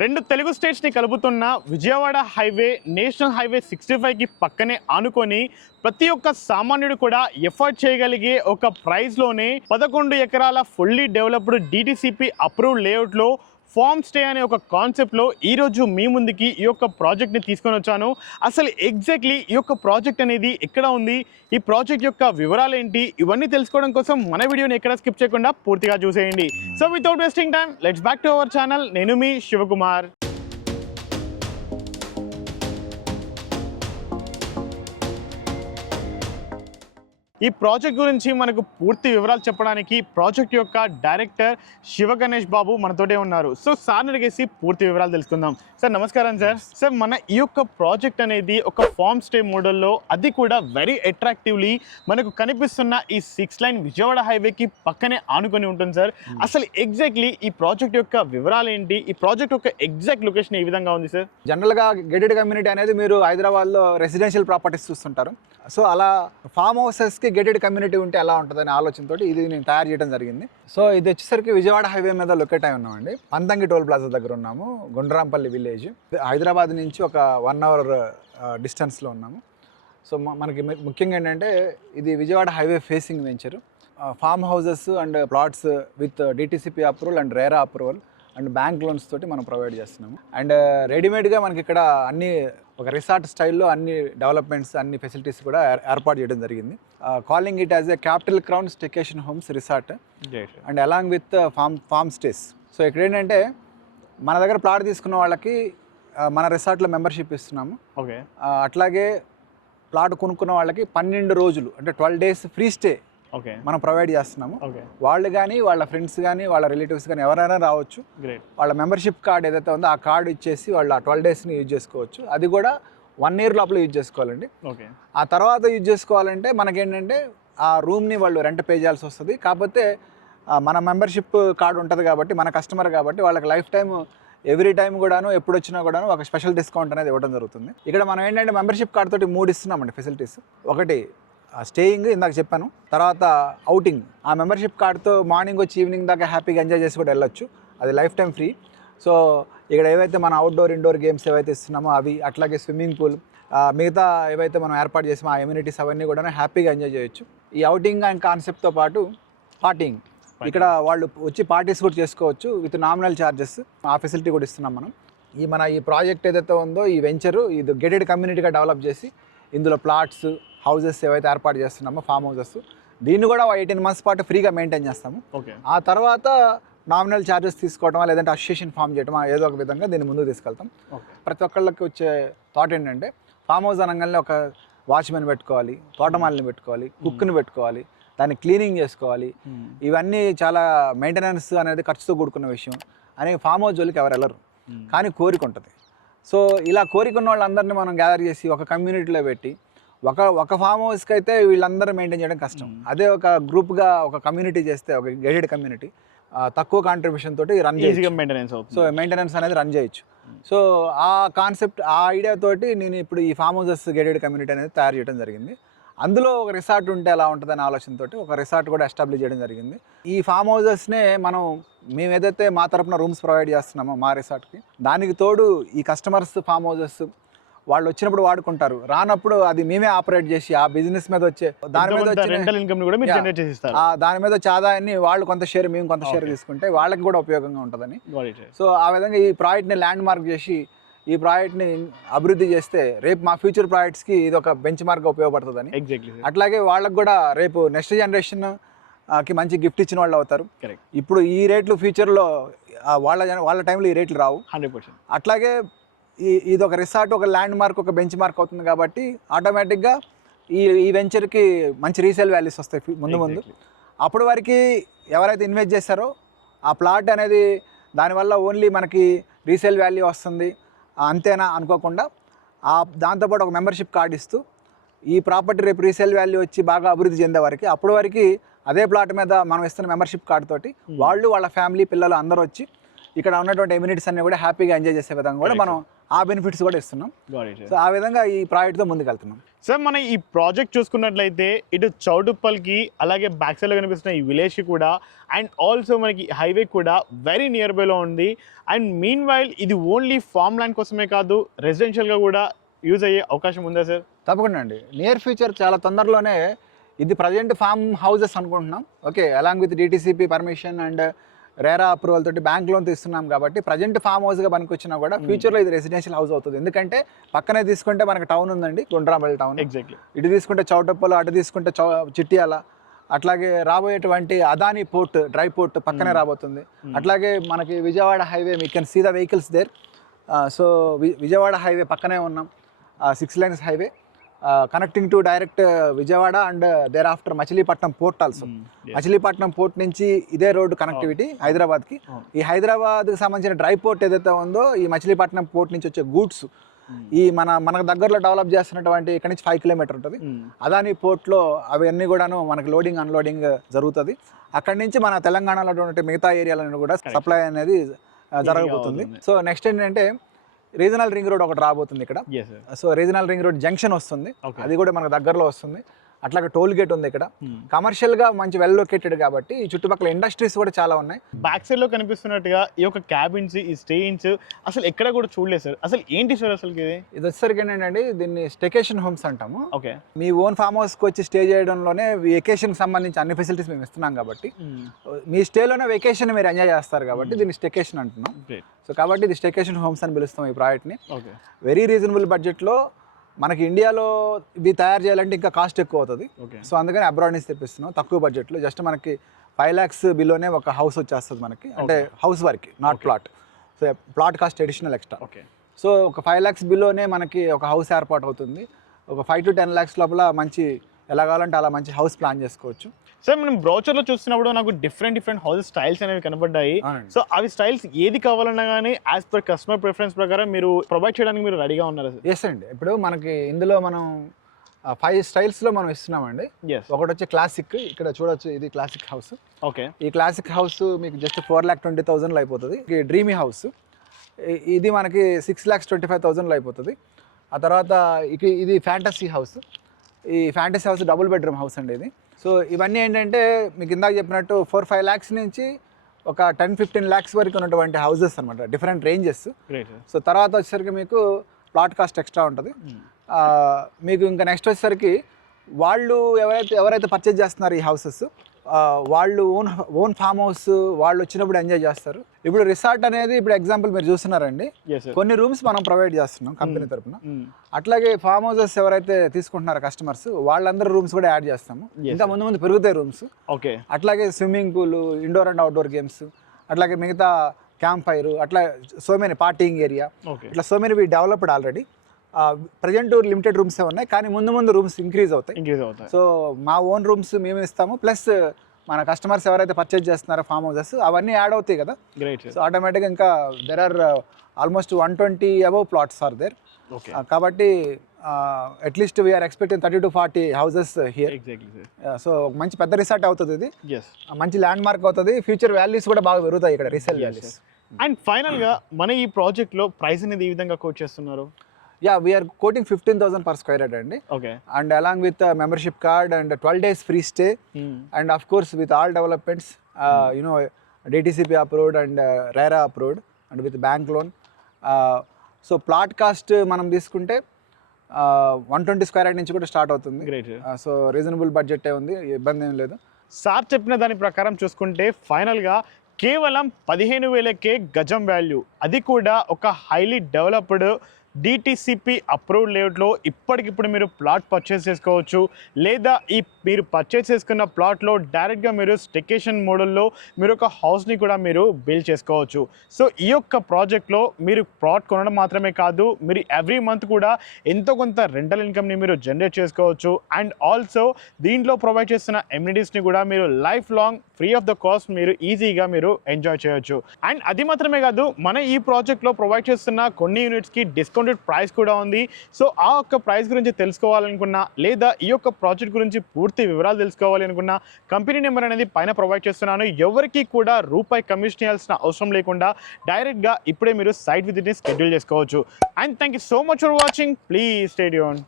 రెండు తెలుగు స్టేట్స్ని కలుపుతున్న విజయవాడ హైవే నేషనల్ హైవే 65కి పక్కనే ఆనుకొని ప్రతి ఒక్క సామాన్యుడు కూడా ఎఫర్ట్ చేయగలిగే ఒక ప్రైస్లోనే 11 ఎకరాల ఫుల్లీ డెవలప్డ్ డిటిసిపి అప్రూవ్డ్ లేఅవుట్లో ఫార్మ్ స్టే అనే ఒక కాన్సెప్ట్లో ఈరోజు మీ ముందుకి ఈ యొక్క ప్రాజెక్ట్ని తీసుకొని వచ్చాను. అసలు ఎగ్జాక్ట్లీ ఈ యొక్క ప్రాజెక్ట్ అనేది ఎక్కడ ఉంది, ఈ ప్రాజెక్ట్ యొక్క వివరాలు ఏంటి, ఇవన్నీ తెలుసుకోవడం కోసం మన వీడియోని ఎక్కడ స్కిప్ చేయకుండా పూర్తిగా చూసేయండి. So without wasting time let's back to our channel. నేను మీ శివకుమార్. ఈ ప్రాజెక్ట్ గురించి మనకు పూర్తి వివరాలు చెప్పడానికి ప్రాజెక్ట్ యొక్క డైరెక్టర్ శివ గణేష్ బాబు మనతోటే ఉన్నారు. సో సార్ని అడిగేసి పూర్తి వివరాలు తెలుసుకుందాం. సార్ నమస్కారం సార్. సార్ మన ఈ యొక్క ప్రాజెక్ట్ అనేది ఒక ఫార్మ్ స్టే మోడల్లో, అది కూడా వెరీ అట్రాక్టివ్లీ మనకు కనిపిస్తున్న ఈ 6 లైన్ విజయవాడ హైవేకి పక్కనే ఆనుకొని ఉంటుంది సార్. అసలు ఎగ్జాక్ట్లీ ఈ ప్రాజెక్ట్ యొక్క వివరాలు ఏంటి, ఈ ప్రాజెక్ట్ యొక్క ఎగ్జాక్ట్ లొకేషన్ ఏ విధంగా ఉంది సార్? జనరల్గా గేటెడ్ కమ్యూనిటీ అనేది మీరు హైదరాబాద్లో రెసిడెన్షియల్ ప్రాపర్టీస్ చూస్తుంటారు. సో అలా ఫామ్ హౌసెస్కి గేటెడ్ కమ్యూనిటీ ఉంటే ఎలా ఉంటుందనే ఆలోచనతో ఇది నేను తయారు చేయడం జరిగింది. సో ఇది వచ్చేసరికి విజయవాడ హైవే మీద లొకేట్ అయి ఉన్నామండి. పంతంగి టోల్ ప్లాజా దగ్గర ఉన్నాము, గుండ్రాంపల్లి విలేజ్. హైదరాబాద్ నుంచి ఒక 1 అవర్ డిస్టెన్స్లో ఉన్నాము. సో మనకి ముఖ్యంగా ఏంటంటే ఇది Vijayawada highway facing venture. Form houses and plots with DTCP approval and RERA approval and bank loans తోటి మనం ప్రొవైడ్ చేస్తున్నాము. అండ్ రెడీమేడ్గా మనకి ఇక్కడ అన్ని ఒక రిసార్ట్ స్టైల్లో అన్ని డెవలప్మెంట్స్, అన్ని ఫెసిలిటీస్ కూడా ఏర్పాటు చేయడం జరిగింది. Calling it as a capital crown staycation homes resort and along with farm stays. So ఇక్కడ ఏంటంటే మన దగ్గర ప్లాట్ తీసుకున్న వాళ్ళకి మన రిసార్ట్లో మెంబర్షిప్ ఇస్తున్నాము. ఓకే. అట్లాగే ప్లాట్ కొనుక్కున్న వాళ్ళకి 12 రోజులు అంటే 12 డేస్ ఫ్రీ స్టే ఓకే మనం ప్రొవైడ్ చేస్తున్నాము. ఓకే. వాళ్ళు కానీ వాళ్ళ ఫ్రెండ్స్ కానీ వాళ్ళ రిలేటివ్స్ కానీ ఎవరైనా రావచ్చు. వాళ్ళ మెంబర్షిప్ కార్డ్ ఏదైతే ఉందో ఆ కార్డు ఇచ్చేసి వాళ్ళు ఆ 12 డేస్ని యూజ్ చేసుకోవచ్చు. అది కూడా 1 ఇయర్ లోపల యూజ్ చేసుకోవాలండి. ఓకే. ఆ తర్వాత యూజ్ చేసుకోవాలంటే మనకేంటంటే ఆ రూమ్ని వాళ్ళు రెంట్ పే చేయాల్సి వస్తుంది. కాకపోతే మన మెంబర్షిప్ కార్డు ఉంటుంది కాబట్టి, మన కస్టమర్ కాబట్టి వాళ్ళకి లైఫ్ టైం ఎవ్రీ టైం కూడాను ఎప్పుడు వచ్చినా కూడాను ఒక స్పెషల్ డిస్కౌంట్ అనేది ఇవ్వడం జరుగుతుంది. ఇక్కడ మనం ఏంటంటే మెంబర్షిప్ కార్డు తోటి 3 ఇస్తున్నామండి ఫెసిలిటీస్. ఒకటి స్టేయింగ్, ఇందాక చెప్పాను. తర్వాత అవుటింగ్, ఆ మెంబర్షిప్ కార్డ్తో మార్నింగ్ వచ్చి ఈవినింగ్ దాకా హ్యాపీగా ఎంజాయ్ చేసి కూడా వెళ్ళొచ్చు. అది లైఫ్ టైం ఫ్రీ. సో ఇక్కడ ఏవైతే మన అవుట్డోర్ ఇండోర్ గేమ్స్ ఏవైతే ఇస్తున్నామో అవి, అట్లాగే స్విమ్మింగ్ పూల్, మిగతా ఏవైతే మనం ఏర్పాటు చేసామో ఆ ఎమ్యూనిటీస్ అవన్నీ కూడా హ్యాపీగా ఎంజాయ్ చేయొచ్చు. ఈ అవుటింగ్ అండ్ కాన్సెప్ట్తో పాటు పార్టీయింగ్, ఇక్కడ వాళ్ళు వచ్చి పార్టీస్ కూడా చేసుకోవచ్చు విత్ నామినల్ ఛార్జెస్. ఆ ఫెసిలిటీ కూడా ఇస్తున్నాం మనం. మన ఈ ప్రాజెక్ట్ ఏదైతే ఉందో ఈ వెంచరు ఇది గేటెడ్ కమ్యూనిటీగా డెవలప్ చేసి ఇందులో ప్లాట్స్, హౌసెస్ ఏవైతే ఏర్పాటు చేస్తున్నామో ఫామ్ హౌసెస్, దీన్ని కూడా 18 మంత్స్ పాటు ఫ్రీగా మెయింటైన్ చేస్తాము. ఆ తర్వాత నామినల్ ఛార్జెస్ తీసుకోవడం లేదంటే అసోసియేషన్ ఫామ్ చేయడం ఏదో ఒక విధంగా దీన్ని ముందుకు తీసుకెళ్తాం. ప్రతి ఒక్కళ్ళకి వచ్చే థాట్ ఏంటంటే ఫామ్ హౌస్ అనగానే ఒక వాచ్మెన్ పెట్టుకోవాలి, తోటమాలిని పెట్టుకోవాలి, కుక్ని పెట్టుకోవాలి, దాన్ని క్లీనింగ్ చేసుకోవాలి. ఇవన్నీ చాలా మెయింటెనెన్స్ అనేది ఖర్చుతో కూడుకున్న విషయం అని ఫామ్ హౌస్ జోలికి ఎవరు వెళ్ళరు. కానీ కోరిక ఉంటుంది. సో ఇలా కోరిక ఉన్న వాళ్ళందరినీ మనం గ్యాదర్ చేసి ఒక కమ్యూనిటీలో పెట్టి ఒక ఫామ్ హౌస్కి అయితే వీళ్ళందరూ మెయింటైన్ చేయడం కష్టం. అదే ఒక గ్రూప్గా ఒక కమ్యూనిటీ చేస్తే, ఒక గైడెడ్ కమ్యూనిటీ, తక్కువ కాంట్రిబ్యూషన్ తోటి రన్ చేయొచ్చు. సో మెయింటెనెన్స్ అనేది రన్ చేయొచ్చు. సో ఆ కాన్సెప్ట్, ఆ ఐడియా తోటి నేను ఇప్పుడు ఈ ఫామ్ హౌసెస్ గైడెడ్ కమ్యూనిటీ అనేది తయారు చేయడం జరిగింది. అందులో ఒక రిసార్ట్ ఉంటే ఎలా ఉంటుందనే ఆలోచనతో ఒక రిసార్ట్ కూడా ఎస్టాబ్లిష్ చేయడం జరిగింది. ఈ ఫామ్ హౌసెస్నే మేము ఏదైతే మా తరపున రూమ్స్ ప్రొవైడ్ చేస్తున్నామో మా రిసార్ట్కి, దానికి తోడు ఈ కస్టమర్స్ ఫామ్ హౌసెస్ వాళ్ళు వచ్చినప్పుడు వాడుకుంటారు, రానప్పుడు అది మేమే ఆపరేట్ చేసి ఆ బిజినెస్ మీద వచ్చే దాని మీద వచ్చే ఆదాయాన్ని వాళ్ళు కొంత షేర్, మేము కొంత షేర్ తీసుకుంటే వాళ్ళకి కూడా ఉపయోగంగా ఉంటుందని. సో ఆ విధంగా ఈ ప్రాజెక్ట్ని ల్యాండ్ మార్క్ చేసి ఈ ప్రాజెక్ట్ని అభివృద్ధి చేస్తే రేపు మా ఫ్యూచర్ ప్రాజెక్ట్స్కి ఇది ఒక బెంచ్ మార్క్గా ఉపయోగపడుతుందని. అట్లాగే వాళ్ళకి కూడా రేపు నెక్స్ట్ జనరేషన్కి మంచి గిఫ్ట్ ఇచ్చిన వాళ్ళు అవుతారు. ఇప్పుడు ఈ రేట్లు ఫ్యూచర్లో వాళ్ళ టైంలో ఈ రేట్లు రావు. 100%. అట్లాగే ఇది ఒక రిసార్ట్, ఒక ల్యాండ్ మార్క్, ఒక బెంచ్ మార్క్ అవుతుంది కాబట్టి ఆటోమేటిక్గా ఈ వెంచర్కి మంచి రీసేల్ వాల్యూస్ వస్తాయి ముందు. అప్పటి వరకు ఎవరైతే ఇన్వెస్ట్ చేస్తారో ఆ ప్లాట్ అనేది దానివల్ల ఓన్లీ మనకి రీసేల్ వాల్యూ వస్తుంది అంతేనా అనుకోకుండా దాంతోపాటు ఒక మెంబర్షిప్ కార్డు ఇస్తూ ఈ ప్రాపర్టీ రేపు రీసేల్ వాల్యూ వచ్చి బాగా అభివృద్ధి చెందే వరకు అప్పటి వరకు అదే ప్లాట్ మీద మనం ఇస్తున్న మెంబర్షిప్ కార్డు తోటి వాళ్ళు, వాళ్ళ ఫ్యామిలీ, పిల్లలు అందరూ వచ్చి ఇక్కడ ఉన్నటువంటి ఎమ్యూనిటీస్ అన్ని కూడా హ్యాపీగా ఎంజాయ్ చేసే విధంగా కూడా మనం ఆ బెనిఫిట్స్ కూడా ఇస్తున్నాం. సో ఆ విధంగా ఈ ప్రాజెక్ట్తో ముందుకెళ్తున్నాం. సార్ మన ఈ ప్రాజెక్ట్ చూసుకున్నట్లయితే ఇటు చౌటుప్పల్కి అలాగే బ్యాక్ సైడ్లో కనిపిస్తున్న ఈ విలేజ్కి కూడా అండ్ ఆల్సో మనకి హైవే కూడా వెరీ నియర్ బైలో ఉంది. అండ్ మీన్ వైల్ ఇది ఓన్లీ ఫార్మ్ ల్యాండ్ కోసమే కాదు, రెసిడెన్షియల్గా కూడా యూజ్ అయ్యే అవకాశం ఉందా సార్? తప్పకుండా అండి. నియర్ ఫ్యూచర్ చాలా తొందరలోనే ఇది ప్రజెంట్ ఫామ్ హౌసెస్ అనుకుంటున్నాం. Okay, along with DTCP permission and RERA approval తోటి బ్యాంక్ లోన్ తీస్తున్నాం కాబట్టి ప్రజెంట్ ఫామ్ హౌస్గా పనికొచ్చినా కూడా ఫ్యూచర్లో ఇది రెసిడెన్షియల్ హౌస్ అవుతుంది. ఎందుకంటే పక్కనే తీసుకుంటే మనకి టౌన్ ఉందండి, గుండ్రాంబల్ టౌన్. ఎగ్జాక్ట్లీ. ఇటు తీసుకుంటే చౌటప్పలు, అటు తీసుకుంటే చిట్యాల, అట్లాగే రాబోయేటువంటి అదానీ పోర్ట్, డ్రై పోర్ట్ పక్కనే రాబోతుంది. అట్లాగే మనకి విజయవాడ హైవే, మీ can see the vehicles there. So Vijayawada highway పక్కనే ఉన్నాం, 6 lanes highway connecting to direct Vijayawada and thereafter Machilipatnam port also. Machilipatnam port నుంచి ఇదే రోడ్డు కనెక్టివిటీ హైదరాబాద్కి. ఈ హైదరాబాద్కి సంబంధించిన డ్రై పోర్ట్ ఏదైతే ఉందో, ఈ మచిలీపట్నం పోర్ట్ నుంచి వచ్చే గూడ్స్ ఈ మనకు దగ్గరలో డెవలప్ చేస్తున్నటువంటి ఇక్కడ నుంచి 5 kilometers ఉంటుంది అదాని పోర్ట్లో, అవన్నీ కూడాను మనకి లోడింగ్ అన్లోడింగ్ జరుగుతుంది. అక్కడి నుంచి మన తెలంగాణలో ఉన్నటువంటి మిగతా ఏరియాలను కూడా సప్లై అనేది జరగబోతుంది. సో నెక్స్ట్ ఏంటంటే రీజనల్ రింగ్ రోడ్ ఒకటి రాబోతుంది ఇక్కడ. So regional ring road junction వస్తుంది, అది కూడా మనకు దగ్గరలో వస్తుంది. అట్లాగే టోల్ గేట్ ఉంది ఇక్కడ. కమర్షియల్ గా మంచి వెల్ లొకేటెడ్ కాబట్టి ఈ చుట్టుపక్కల ఇండస్ట్రీస్ కూడా చాలా ఉన్నాయి. బ్యాక్ సైడ్ లో కనిపిస్తున్నట్టుగా ఈ యొక్క క్యాబిన్స్, ఈ స్టేయిన్స్ అసలు ఎక్కడ కూడా చూడలేదు సార్. అసలు ఏంటి సార్ అసలు ఇది వచ్చేసరికి ఏంటంటే దీన్ని స్టేకేషన్ హోమ్స్ అంటాము. ఓకే, మీ ఓన్ ఫామ్ హౌస్ కి వచ్చి స్టే చేయడంలోనే వెకేషన్ సంబంధించి అన్ని ఫెసిలిటీస్ మేము ఇస్తున్నాం కాబట్టి మీ స్టేలోనే వెకేషన్ మీరు ఎంజాయ్ చేస్తారు కాబట్టి దీన్ని స్టేకేషన్ అంటున్నాం. సో కాబట్టి ఇది స్టేకేషన్ హోమ్స్ అని పిలుస్తాం ఈ ప్రాజెక్ట్ని. వెరీ రీజనబుల్ బడ్జెట్లో మనకి ఇండియాలో ఇవి తయారు చేయాలంటే ఇంకా కాస్ట్ ఎక్కువ అవుతుంది. సో అందుకని అబ్రాడ్ నుంచి తెప్పిస్తున్నాం తక్కువ బడ్జెట్లో. జస్ట్ మనకి 5 lakhs బిలోనే ఒక హౌస్ వచ్చేస్తుంది మనకి, అంటే హౌస్ వరకు, not plot. So plot cost additional extra. So ఒక 5 lakhs బిలోనే మనకి ఒక హౌస్ ఏర్పాటు అవుతుంది. ఒక 5 to 10 lakhs లోపల మంచి ఎలా కావాలంటే అలా మంచి హౌస్ ప్లాన్ చేసుకోవచ్చు. సార్ మనం బ్రోచర్లో చూస్తున్నప్పుడు నాకు డిఫరెంట్ హౌస్ స్టైల్స్ అనేవి కనబడ్డాయి. సో అవి స్టైల్స్ ఏది కావాలన్నా కానీ యాజ్ పర్ కస్టమర్ ప్రిఫరెన్స్ ప్రకారం మీరు ప్రొవైడ్ చేయడానికి మీరు రెడీగా ఉన్నారు సార్? ఎస్ అండి. ఇప్పుడు మనకి ఇందులో మనం 5 స్టైల్స్లో మనం ఇస్తున్నామండి. ఒకటి వచ్చి క్లాసిక్, ఇక్కడ చూడొచ్చు, ఇది క్లాసిక్ హౌస్. ఓకే, ఈ క్లాసిక్ హౌస్ మీకు జస్ట్ 4,20,000 అయిపోతుంది. డ్రీమీ హౌస్ ఇది మనకి 6,25,000 అయిపోతుంది. ఆ తర్వాత ఇది ఫ్యాంటసీ హౌస్. ఈ fantasy house double bedroom house అండి ఇది. సో ఇవన్నీ ఏంటంటే మీకు ఇందాక చెప్పినట్టు 4-5 lakhs నుంచి ఒక 10-15 lakhs వరకు ఉన్నటువంటి హౌసెస్ అనమాట, డిఫరెంట్ రేంజెస్. సో తర్వాత వచ్చేసరికి మీకు ప్లాట్ కాస్ట్ ఎక్స్ట్రా ఉంటుంది. మీకు ఇంకా నెక్స్ట్ వచ్చేసరికి వాళ్ళు ఎవరైతే పర్చేజ్ చేస్తున్నారు ఈ హౌసెస్, వాళ్ళు ఓన్ ఫామ్ హౌస్ వాళ్ళు వచ్చినప్పుడు ఎంజాయ్ చేస్తారు. ఇప్పుడు రిసార్ట్ అనేది ఇప్పుడు ఎగ్జాంపుల్ మీరు చూస్తున్నారండి, కొన్ని రూమ్స్ మనం ప్రొవైడ్ చేస్తున్నాం కంపెనీ తరఫున. అట్లాగే ఫామ్ హౌసెస్ ఎవరైతే తీసుకుంటున్నారో కస్టమర్స్, వాళ్ళందరూ రూమ్స్ కూడా యాడ్ చేస్తాము. ఇంకా ముందు పెరుగుతాయి రూమ్స్. ఓకే, అట్లాగే swimming pool, indoor and outdoor games, అట్లాగే మిగతా క్యాంప్ ఫైర్, అట్లా సో మెనీ పార్టీయింగ్ ఏరియా, ఇట్లా so many developed already. Present limited రూమ్సే ఉన్నాయి, కానీ ముందు రూమ్స్ ఇంక్రీజ్ అవుతాయి. సో మా ఓన్ రూమ్స్ మేము ఇస్తాము, ప్లస్ మన కస్టమర్స్ ఎవరైతే పర్చేజ్ చేస్తున్నారో ఫామ్ హౌసెస్ అవన్నీ యాడ్ అవుతాయి కదా. సో ఆటోమేటిక్గా ఇంకా there are almost 120 above plots are there. కాబట్టి at least we're expecting 30 to 40 houses here. So మంచి పెద్ద రిసార్ట్ అవుతుంది ఇది, మంచి ల్యాండ్ మార్క్ అవుతుంది. ఫ్యూచర్ వాల్యూస్ కూడా బాగా పెరుగుతాయి ఇక్కడ, రీసేల్ వాల్యూస్. అండ్ ఫైనల్గా మన ఈ ప్రాజెక్ట్లో ప్రైస్ అనేది ఈ విధంగా కోట్ చేస్తున్నారు? Yeah, we are quoting 15,000 per square yard అండి. Okay. And along with membership card and 12 days free stay, and of course with all developments, you know, DTCP approved and RERA approved and with bank loan. So plot cost మనం తీసుకుంటే 120 square yard నుంచి కూడా start అవుతుంది. So reasonable budget ఉంది, ఇబ్బంది ఏం లేదు. Sir చెప్పిన దాని ప్రకారం చూసుకుంటే ఫైనల్గా కేవలం 15,000కే గజం వాల్యూ, అది కూడా ఒక హైలీ డెవలప్డ్ డిటిసిపి అప్రూవ్డ్ లేఅవుట్లో ఇప్పటికిప్పుడు మీరు ప్లాట్ పర్చేస్ చేసుకోవచ్చు. లేదా ఈ మీరు పర్చేస్ చేసుకున్న ప్లాట్లో డైరెక్ట్గా మీరు స్టేకేషన్ మోడల్లో మీరు ఒక హౌస్ని కూడా మీరు బిల్డ్ చేసుకోవచ్చు. సో ఈ యొక్క ప్రాజెక్ట్లో మీరు ప్లాట్ కొనడం మాత్రమే కాదు, మీరు ఎవ్రీ మంత్ కూడా ఎంతో కొంత రెంటల్ ఇన్కమ్ని మీరు జనరేట్ చేసుకోవచ్చు. అండ్ ఆల్సో దీంట్లో ప్రొవైడ్ చేస్తున్న ఎమ్యూనిటీస్ని కూడా మీరు life long free of the cost మీరు ఈజీగా మీరు ఎంజాయ్ చేయొచ్చు. అండ్ అది మాత్రమే కాదు, మన ఈ ప్రాజెక్ట్లో ప్రొవైడ్ చేస్తున్న కొన్ని యూనిట్స్కి డిస్కౌంట్ డిస్కౌంటెడ్ ప్రైస్ కూడా ఉంది. సో ఆ యొక్క ప్రైస్ గురించి తెలుసుకోవాలనుకున్నా లేదా ఈ యొక్క ప్రాజెక్ట్ గురించి పూర్తి వివరాలు తెలుసుకోవాలి అనుకున్నా కంపెనీ నెంబర్ అనేది పైన ప్రొవైడ్ చేస్తున్నాను. ఎవరికి కూడా రూపాయి కమిషన్ ఇవ్వాల్సిన అవసరం లేకుండా డైరెక్ట్గా ఇప్పుడే మీరు సైట్ విజిట్ని షెడ్యూల్ చేసుకోవచ్చు. And thank you so much for watching. Please stay tuned.